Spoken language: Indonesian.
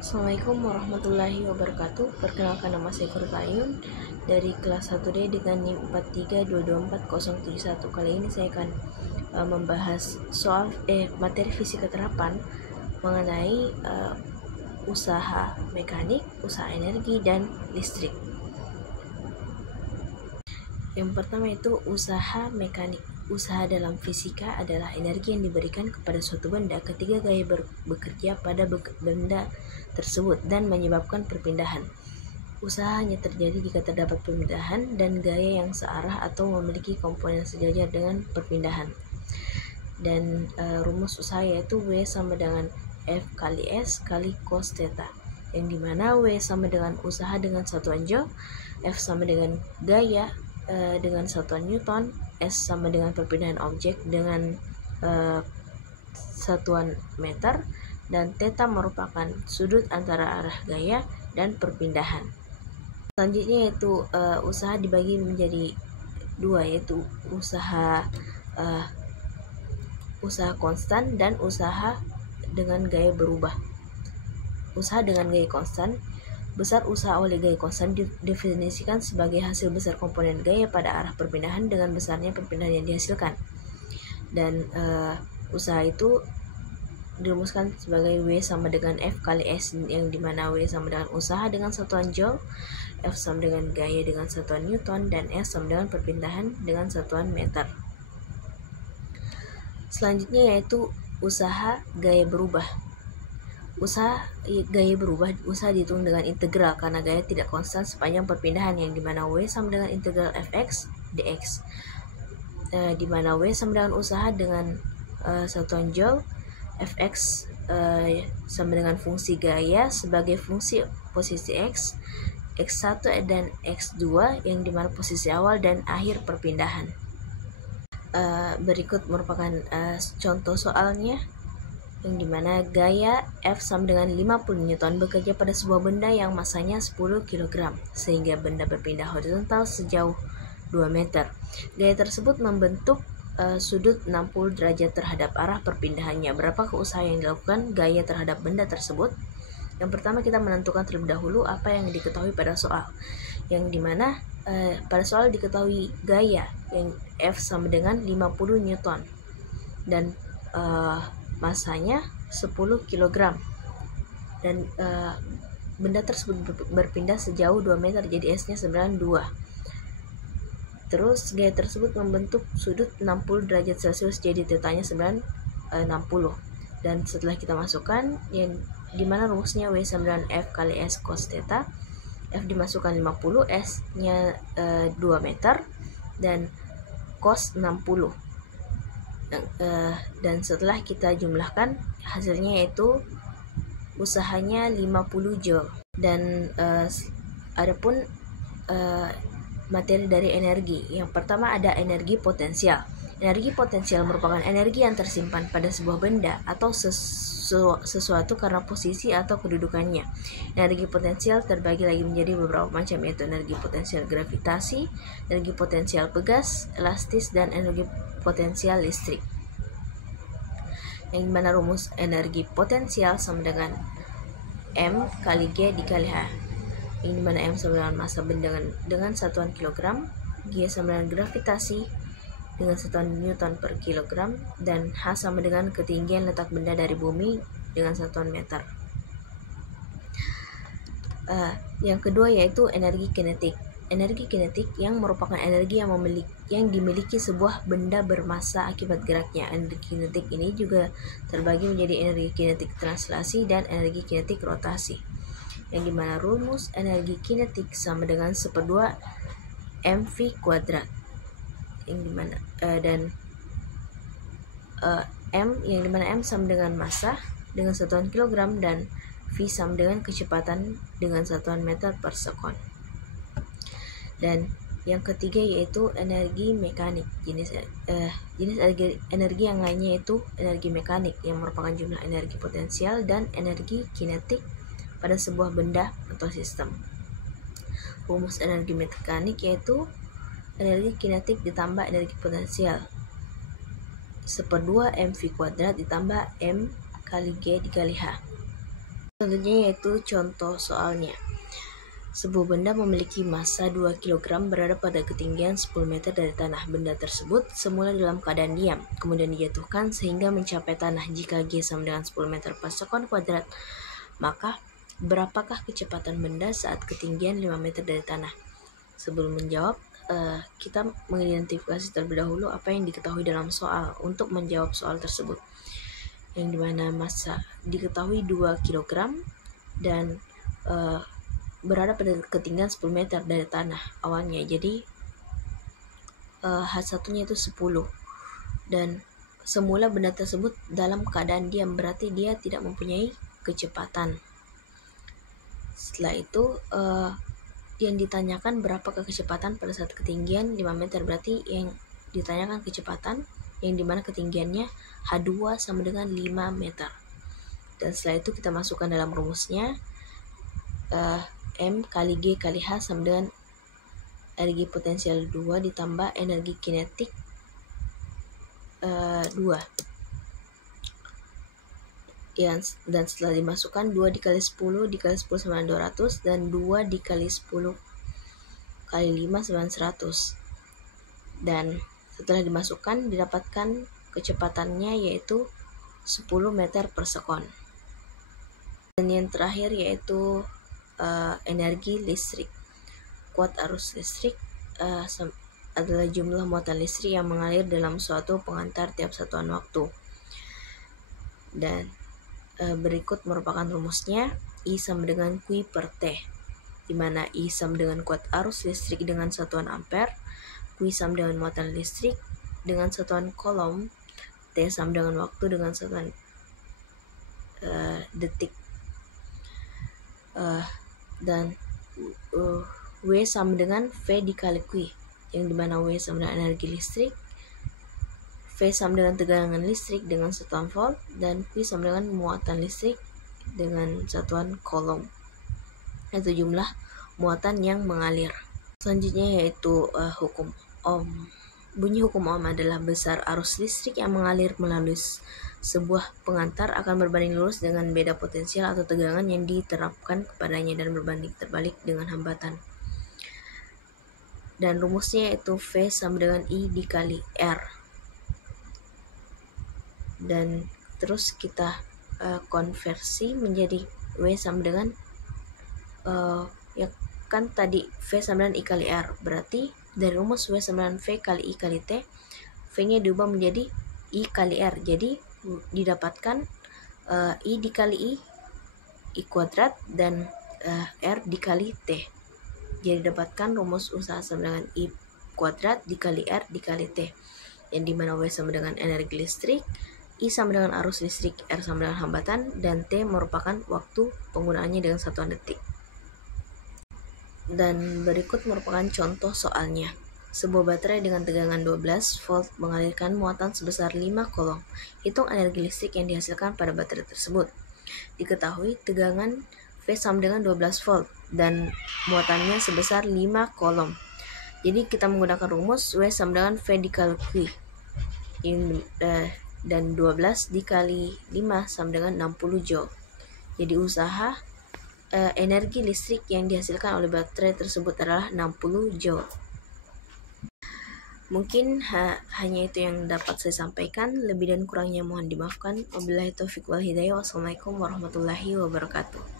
Assalamualaikum warahmatullahi wabarakatuh. Perkenalkan, nama saya Kurtayun dari kelas 1D dengan NIM 43224071. Kali ini saya akan membahas soal materi fisika terapan mengenai usaha mekanik, usaha energi, dan listrik. Yang pertama itu usaha mekanik. Usaha dalam fisika adalah energi yang diberikan kepada suatu benda ketika gaya bekerja pada benda tersebut dan menyebabkan perpindahan. Usaha hanya terjadi jika terdapat perpindahan dan gaya yang searah atau memiliki komponen sejajar dengan perpindahan. Dan rumus usaha yaitu W sama dengan F kali S kali cos theta, yang dimana W sama dengan usaha dengan satuan joule, F sama dengan gaya dengan satuan Newton, S sama dengan perpindahan objek dengan satuan meter, dan theta merupakan sudut antara arah gaya dan perpindahan. Selanjutnya yaitu usaha dibagi menjadi dua, yaitu usaha konstan dan usaha dengan gaya berubah. Usaha dengan gaya konstan: besar usaha oleh gaya konstan didefinisikan sebagai hasil besar komponen gaya pada arah perpindahan dengan besarnya perpindahan yang dihasilkan. Dan usaha itu dirumuskan sebagai W sama dengan F kali S, yang dimana W sama dengan usaha dengan satuan joule, F sama dengan gaya dengan satuan Newton, dan S sama dengan perpindahan dengan satuan meter. Selanjutnya yaitu usaha gaya berubah. Usaha gaya berubah, usaha dihitung dengan integral karena gaya tidak konstan sepanjang perpindahan, yang dimana W sama dengan integral Fx dx, dimana W sama dengan usaha dengan satuan joule, Fx sama dengan fungsi gaya sebagai fungsi posisi X, X1 dan X2, yang dimana posisi awal dan akhir perpindahan. Berikut merupakan contoh soalnya, yang dimana gaya F sama dengan 50 Newton bekerja pada sebuah benda yang masanya 10 kg sehingga benda berpindah horizontal sejauh 2 meter. Gaya tersebut membentuk sudut 60 derajat terhadap arah perpindahannya. Berapakah usaha yang dilakukan gaya terhadap benda tersebut? Yang pertama, kita menentukan terlebih dahulu apa yang diketahui pada soal, yang dimana pada soal diketahui gaya yang F sama dengan 50 Newton dan masanya 10 kg, dan benda tersebut berpindah sejauh 2 meter, jadi S-nya 92. Terus gaya tersebut membentuk sudut 60 derajat Celcius, jadi θ-nya 60. Dan setelah kita masukkan, yang dimana rumusnya W sama dengan F kali S cos theta, F dimasukkan 50, S-nya 2 meter, dan cos 60. Dan setelah kita jumlahkan, hasilnya yaitu usahanya 50 joule. Dan adapun materi dari energi, yang pertama ada energi potensial. Energi potensial merupakan energi yang tersimpan pada sebuah benda atau sesuatu karena posisi atau kedudukannya. Energi potensial terbagi lagi menjadi beberapa macam, yaitu energi potensial gravitasi, energi potensial pegas, elastis, dan energi potensial listrik. Yang dimana rumus energi potensial sama dengan M kali G dikali H, yang dimana M sama dengan massa benda dengan satuan kilogram, G sama dengan gravitasi dengan satuan Newton per kilogram, dan H sama dengan ketinggian letak benda dari bumi dengan satuan meter. Yang kedua yaitu energi kinetik. Energi kinetik yang merupakan energi yang dimiliki sebuah benda bermassa akibat geraknya. Energi kinetik ini juga terbagi menjadi energi kinetik translasi dan energi kinetik rotasi, yang dimana rumus energi kinetik sama dengan 1/2 mv kuadrat, yang dimana yang dimana M sama dengan massa dengan satuan kilogram, dan V sama dengan kecepatan dengan satuan meter per sekon. Dan yang ketiga yaitu energi mekanik. Jenis energi yang lainnya yaitu energi mekanik, yang merupakan jumlah energi potensial dan energi kinetik pada sebuah benda atau sistem. Rumus energi mekanik yaitu energi kinetik ditambah energi potensial 1/2 mv kuadrat ditambah M kali G dikali H. Selanjutnya yaitu contoh soalnya. Sebuah benda memiliki massa 2 kg berada pada ketinggian 10 meter dari tanah. Benda tersebut semula dalam keadaan diam, kemudian dijatuhkan sehingga mencapai tanah. Jika G sama dengan 10 meter per sekon kuadrat, maka berapakah kecepatan benda saat ketinggian 5 meter dari tanah? Sebelum menjawab, kita mengidentifikasi terlebih dahulu apa yang diketahui dalam soal untuk menjawab soal tersebut, yang dimana massa diketahui 2 kg dan berada pada ketinggian 10 meter dari tanah awalnya. Jadi H1-nya itu 10, dan semula benda tersebut dalam keadaan diam, berarti dia tidak mempunyai kecepatan. Setelah itu yang ditanyakan berapakah kecepatan pada saat ketinggian 5 meter, berarti yang ditanyakan kecepatan yang dimana ketinggiannya H2 sama dengan 5 meter. Dan setelah itu kita masukkan dalam rumusnya, M kali G kali H sama dengan energi potensial 2 ditambah energi kinetik 2. Dan setelah dimasukkan 2 dikali 10 sama dengan 200, dan 2 dikali 10 kali 5 sama dengan 100. Dan setelah dimasukkan didapatkan kecepatannya yaitu 10 meter per sekon. Dan yang terakhir yaitu energi listrik. Kuat arus listrik adalah jumlah muatan listrik yang mengalir dalam suatu pengantar tiap satuan waktu. Dan berikut merupakan rumusnya. I sama dengan Q per T, di mana I sama dengan kuat arus listrik dengan satuan ampere, Q sama dengan muatan listrik dengan satuan coulomb, T sama dengan waktu dengan satuan detik, dan W sama dengan V dikali Q, yang dimana W sama dengan energi listrik, V sama dengan tegangan listrik dengan satuan volt, dan Q sama dengan muatan listrik dengan satuan coulomb. Itu jumlah muatan yang mengalir. Selanjutnya yaitu hukum Ohm. Bunyi hukum Ohm adalah besar arus listrik yang mengalir melalui sebuah pengantar akan berbanding lurus dengan beda potensial atau tegangan yang diterapkan kepadanya dan berbanding terbalik dengan hambatan. Dan rumusnya yaitu V sama dengan I dikali R. Dan terus kita konversi menjadi W sama dengan ya kan tadi V sama dengan I kali R, berarti dari rumus W sama dengan V kali I kali T, V-nya diubah menjadi I kali R, jadi didapatkan I dikali I kuadrat, dan R dikali T. Jadi dapatkan rumus usaha sama dengan I kuadrat dikali R dikali T, yang dimana W sama dengan energi listrik, I sama dengan arus listrik, R sama dengan hambatan, dan T merupakan waktu penggunaannya dengan satuan detik. Dan berikut merupakan contoh soalnya. Sebuah baterai dengan tegangan 12 volt mengalirkan muatan sebesar 5 coulomb. Hitung energi listrik yang dihasilkan pada baterai tersebut. Diketahui tegangan V sama dengan 12 volt dan muatannya sebesar 5 coulomb. Jadi kita menggunakan rumus W sama dengan V dikali Q. Dan 12 dikali 5 sama dengan 60 joule. Jadi usaha energi listrik yang dihasilkan oleh baterai tersebut adalah 60 joule. Mungkin hanya itu yang dapat saya sampaikan. Lebih dan kurangnya mohon dimaafkan. Wabillahi taufiq wal hidayah. Wassalamualaikum warahmatullahi wabarakatuh.